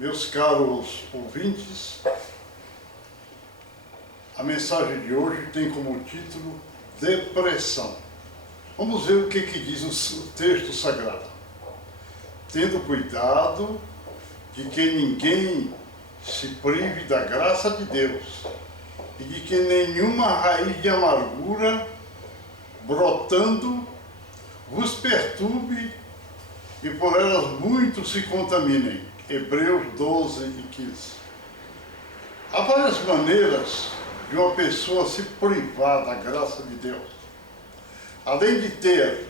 Meus caros ouvintes, a mensagem de hoje tem como título Depressão. Vamos ver o que diz o texto sagrado. Tendo cuidado de que ninguém se prive da graça de Deus e de que nenhuma raiz de amargura brotando vos perturbe e por elas muitos se contaminem. Hebreus 12 e 15. Há várias maneiras de uma pessoa se privar da graça de Deus. Além de ter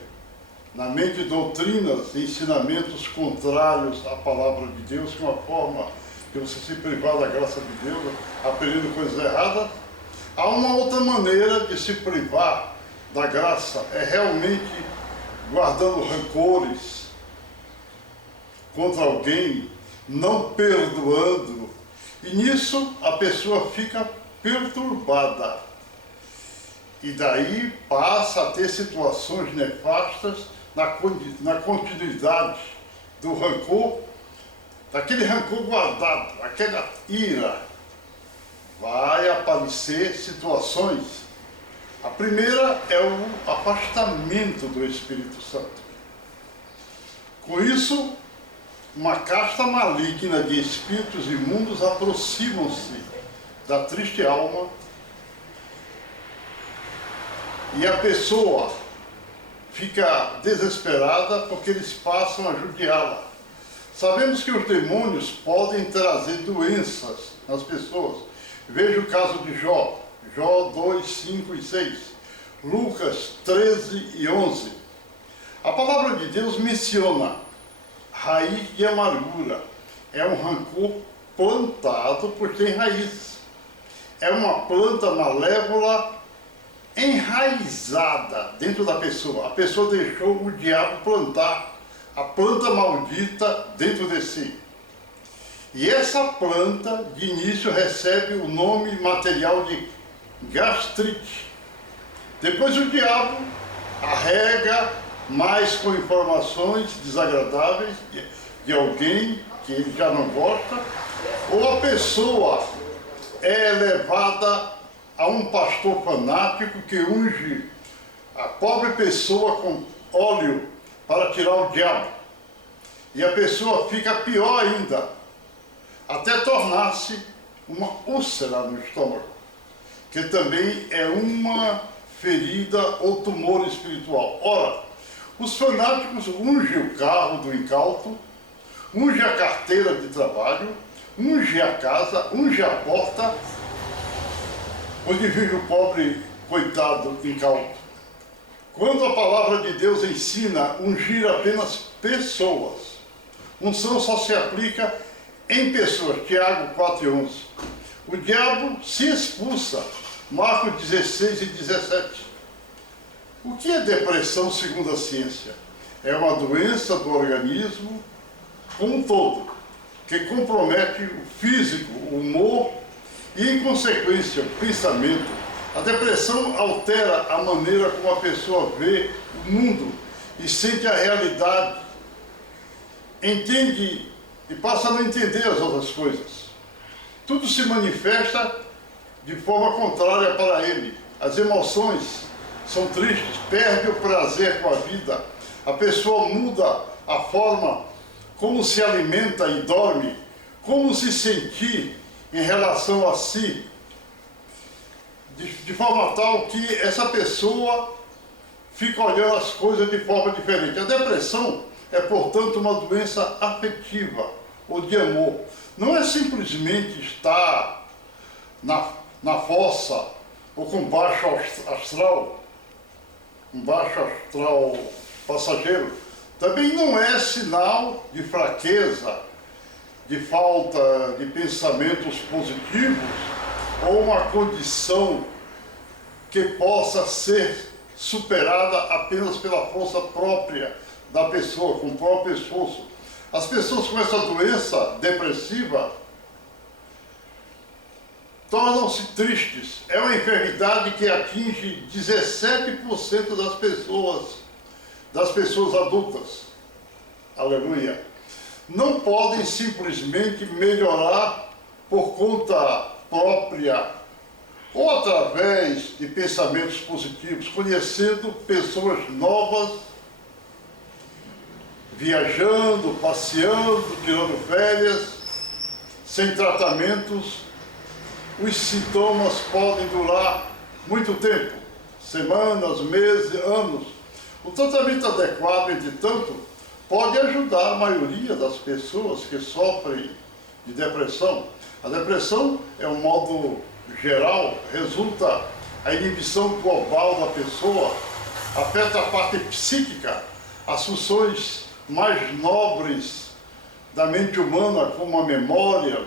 na mente doutrinas e ensinamentos contrários à palavra de Deus, que é uma forma de você se privar da graça de Deus, aprendendo coisas erradas, há uma outra maneira de se privar da graça, é realmente guardando rancores contra alguém, não perdoando, e nisso a pessoa fica perturbada. E daí passa a ter situações nefastas na continuidade do rancor, daquele rancor guardado, aquela ira. Vai aparecer situações. A primeira é o afastamento do Espírito Santo. Com isso, uma casta maligna de espíritos imundos aproximam-se da triste alma e a pessoa fica desesperada porque eles passam a judiá-la. Sabemos que os demônios podem trazer doenças nas pessoas. Veja o caso de Jó, Jó 2, 5 e 6, Lucas 13 e 11. A palavra de Deus menciona raiz de amargura. É um rancor plantado por ter raízes. É uma planta malévola enraizada dentro da pessoa. A pessoa deixou o diabo plantar a planta maldita dentro de si. E essa planta, de início, recebe o nome material de gastrite. Depois o diabo arrega mais com informações desagradáveis de alguém que ele já não gosta, ou a pessoa é levada a um pastor fanático que unge a pobre pessoa com óleo para tirar o diabo. E a pessoa fica pior ainda, até tornar-se uma úlcera no estômago, que também é uma ferida ou tumor espiritual. Ora, os fanáticos ungem o carro do incauto, ungem a carteira de trabalho, ungem a casa, ungem a porta onde vive o pobre coitado incauto. Quando a palavra de Deus ensina ungir apenas pessoas, unção só se aplica em pessoas. Tiago 4 e 11. O diabo se expulsa. Marcos 16 e 17. O que é depressão segundo a ciência? É uma doença do organismo como um todo, que compromete o físico, o humor e, em consequência, o pensamento. A depressão altera a maneira como a pessoa vê o mundo e sente a realidade, entende e passa a não entender as outras coisas. Tudo se manifesta de forma contrária para ele. As emoções são tristes, perde o prazer com a vida. A pessoa muda a forma como se alimenta e dorme, como se sentir em relação a si, de forma tal que essa pessoa fica olhando as coisas de forma diferente. A depressão é, portanto, uma doença afetiva ou de amor. Não é simplesmente estar na fossa ou com baixo astral, um baixo astral passageiro. Também não é sinal de fraqueza, de falta de pensamentos positivos ou uma condição que possa ser superada apenas pela força própria da pessoa, com o próprio esforço. As pessoas com essa doença depressiva tornam-se tristes. É uma enfermidade que atinge 17% das pessoas adultas. Aleluia. não podem simplesmente melhorar por conta própria ou através de pensamentos positivos, conhecendo pessoas novas, viajando, passeando, tirando férias, sem tratamentos. Os sintomas podem durar muito tempo, semanas, meses, anos. O tratamento adequado, entretanto, pode ajudar a maioria das pessoas que sofrem de depressão. A depressão, é um modo geral, resulta a inibição global da pessoa, afeta a parte psíquica, as funções mais nobres da mente humana, como a memória,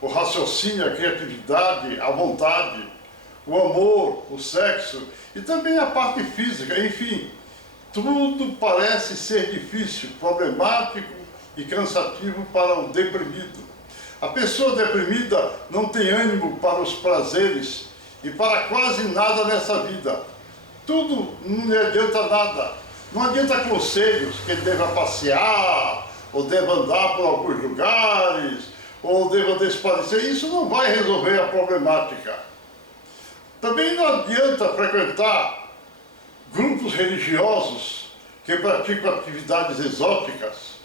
o raciocínio, a criatividade, a vontade, o amor, o sexo e também a parte física. Enfim, tudo parece ser difícil, problemático e cansativo para o deprimido. A pessoa deprimida não tem ânimo para os prazeres e para quase nada nessa vida. Tudo não lhe adianta nada. Não adianta conselhos que ele deva passear, ou deva andar por alguns lugares, ou deva desaparecer. Isso não vai resolver a problemática. Também não adianta frequentar grupos religiosos que praticam atividades exóticas.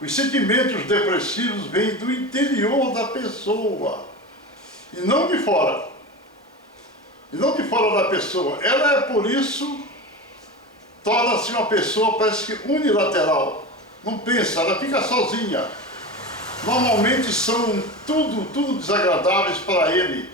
Os sentimentos depressivos vêm do interior da pessoa e não de fora. E não de fora da pessoa. Ela é, por isso, torna-se uma pessoa, parece que unilateral. Não pensa, ela fica sozinha. Normalmente são tudo desagradáveis para ele.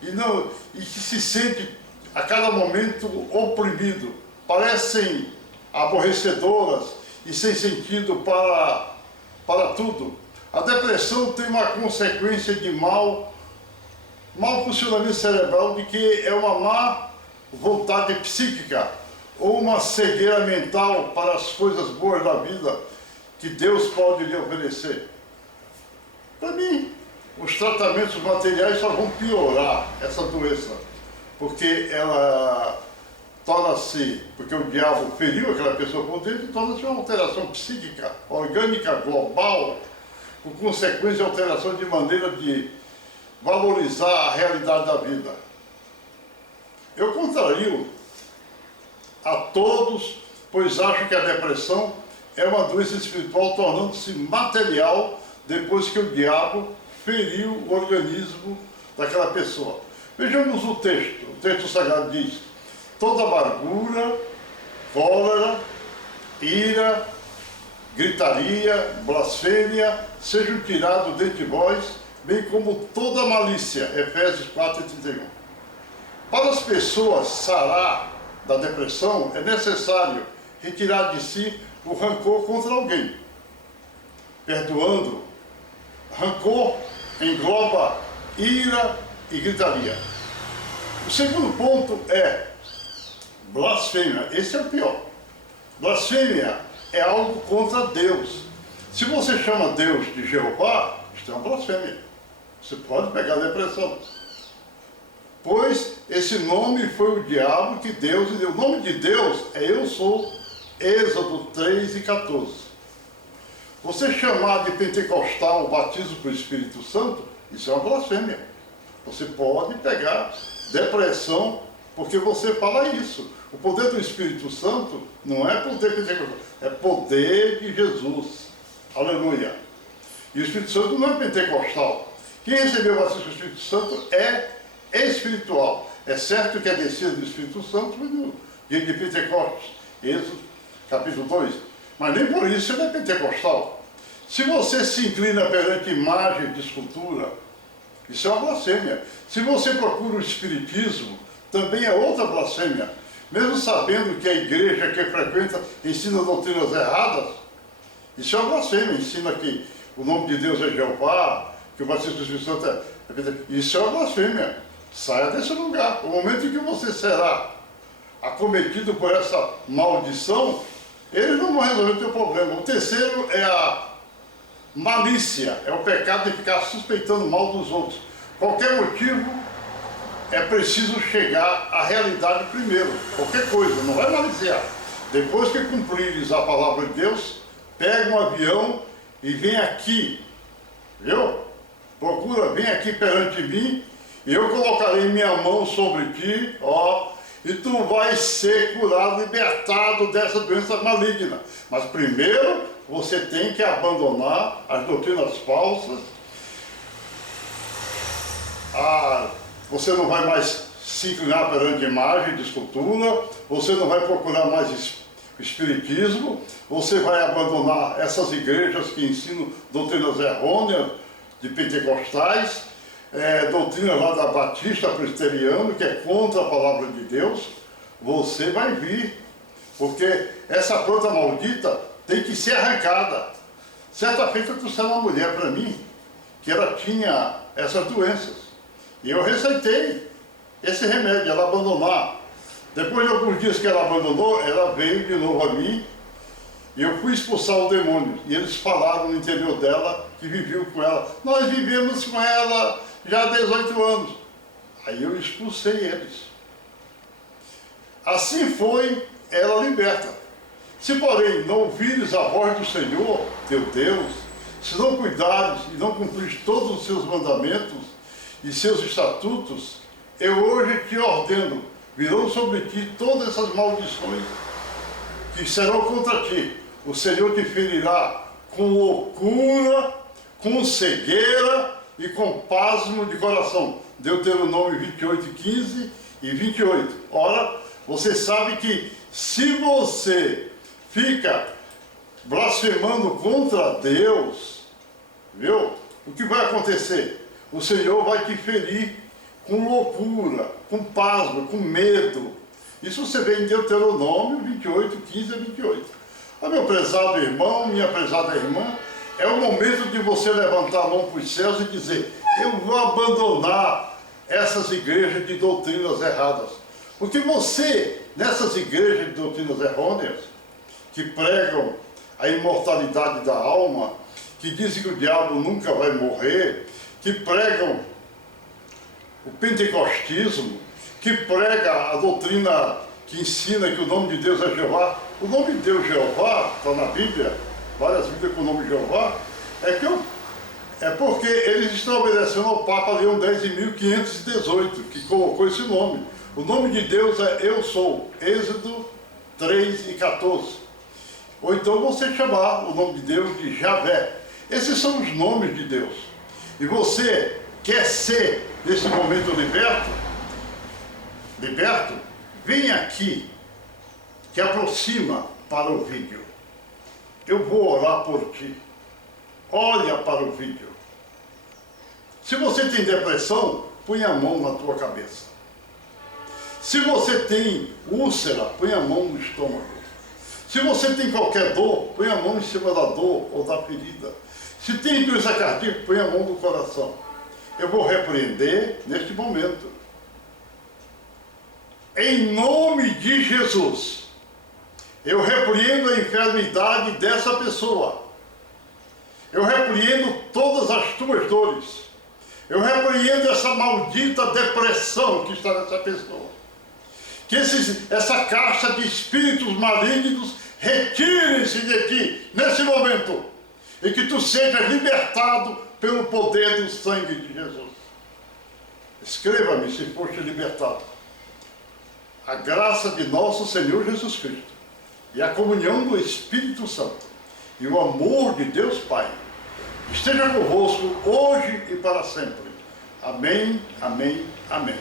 E que se sente a cada momento oprimido. Parecem aborrecedoras e sem sentido para tudo. A depressão tem uma consequência de mau funcionamento cerebral, de que é uma má vontade psíquica ou uma cegueira mental para as coisas boas da vida que Deus pode lhe oferecer. Para mim, os tratamentos materiais só vão piorar essa doença, porque ela torna-se, porque o diabo feriu aquela pessoa por dentro, torna-se uma alteração psíquica, orgânica, global, com consequência alteração de maneira de valorizar a realidade da vida. Eu contrario a todos, pois acho que a depressão é uma doença espiritual tornando-se material depois que o diabo feriu o organismo daquela pessoa. Vejamos o texto sagrado diz: toda amargura, cólera, ira, gritaria, blasfêmia sejam tirados dentre vós, bem como toda malícia. Efésios 4:31. Para as pessoas sarar da depressão, é necessário retirar de si o rancor contra alguém, perdoando. Rancor engloba ira e gritaria. O segundo ponto é blasfêmia. Esse é o pior. Blasfêmia é algo contra Deus. Se você chama Deus de Jeová, isso é uma blasfêmia. Você pode pegar depressão. Pois esse nome foi o diabo que Deus lhe deu. O nome de Deus é Eu Sou, Êxodo 3:14. Você chamar de pentecostal o batismo com o Espírito Santo, isso é uma blasfêmia. Você pode pegar depressão porque você fala isso. O poder do Espírito Santo não é poder pentecostal, é poder de Jesus. Aleluia. E o Espírito Santo não é pentecostal. Quem recebeu o batismo com o Espírito Santo é espiritual. É certo que a descida do Espírito Santo foi no dia de Pentecostes, Êxodo capítulo 2. Mas nem por isso ele é pentecostal. Se você se inclina perante imagem de escultura, isso é uma blasfêmia. Se você procura o espiritismo, também é outra blasfêmia. Mesmo sabendo que a igreja que frequenta ensina doutrinas erradas, isso é uma blasfêmia. Ensina que o nome de Deus é Jeová, que o batismo do Espírito Santo é... Isso é uma blasfêmia. Saia desse lugar. O momento em que você será acometido por essa maldição, eles não vão resolver o teu problema. O terceiro é a malícia, é o pecado de ficar suspeitando mal dos outros. Qualquer motivo, é preciso chegar à realidade primeiro. Qualquer coisa, não vai maliciar. Depois que cumprires a palavra de Deus, pega um avião e vem aqui, viu? Procura, vem aqui perante mim, e eu colocarei minha mão sobre ti, ó, e tu vais ser curado, libertado dessa doença maligna. Mas primeiro você tem que abandonar as doutrinas falsas. Você não vai mais se inclinar perante imagem de escultura, você não vai procurar mais espiritismo, você vai abandonar essas igrejas que ensinam doutrinas errôneas de pentecostais, doutrina lá da Batista Presbiteriana, que é contra a palavra de Deus. Você vai vir, porque essa planta maldita tem que ser arrancada. Certa feita trouxeram uma mulher para mim, que ela tinha essas doenças, e eu receitei esse remédio, ela abandonar. Depois de alguns dias que ela abandonou, ela veio de novo a mim, e eu fui expulsar o demônio, e eles falaram no interior dela que viviam com ela. Nós vivemos com ela já há 18 anos. Aí eu expulsei eles. Assim foi ela liberta. Se porém não ouvires a voz do Senhor, teu Deus, se não cuidares e não cumprires todos os seus mandamentos e seus estatutos, eu hoje te ordeno, virão sobre ti todas essas maldições que serão contra ti. O Senhor te ferirá com loucura, com cegueira e com pasmo de coração. Deuteronômio 28, 15 e 28. Ora, você sabe que se você fica blasfemando contra Deus, viu? O que vai acontecer? O Senhor vai te ferir com loucura, com pasmo, com medo. Isso você vê em Deuteronômio 28, 15 a 28. Meu prezado irmão, minha prezada irmã, é o momento de você levantar a mão para os céus e dizer: eu vou abandonar essas igrejas de doutrinas erradas. Porque você, nessas igrejas de doutrinas errôneas, que pregam a imortalidade da alma, que dizem que o diabo nunca vai morrer, que pregam o pentecostismo, que prega a doutrina que ensina que o nome de Deus é Jeová. O nome de Deus Jeová, está na Bíblia, várias Bíblias com o nome de Jeová, é porque eles estão obedecendo ao Papa Leão X em 1518, que colocou esse nome. O nome de Deus é Eu Sou, Êxodo 3 e 14. Ou então você chamar o nome de Deus de Javé. Esses são os nomes de Deus. E você quer ser, nesse momento, liberto? Vem aqui, que aproxima para o vídeo. Eu vou orar por ti. Olha para o vídeo. Se você tem depressão, põe a mão na tua cabeça. Se você tem úlcera, põe a mão no estômago. Se você tem qualquer dor, põe a mão em cima da dor ou da ferida. Se tem doença cardíaca, põe a mão no coração. Eu vou repreender neste momento. Em nome de Jesus, eu repreendo a enfermidade dessa pessoa. Eu repreendo todas as tuas dores. Eu repreendo essa maldita depressão que está nessa pessoa. Que essa caixa de espíritos malignos retire-se de ti nesse momento. E que tu sejas libertado pelo poder do sangue de Jesus. Escreva-me se foste libertado. A graça de nosso Senhor Jesus Cristo e a comunhão do Espírito Santo e o amor de Deus Pai esteja convosco hoje e para sempre. Amém, amém, amém.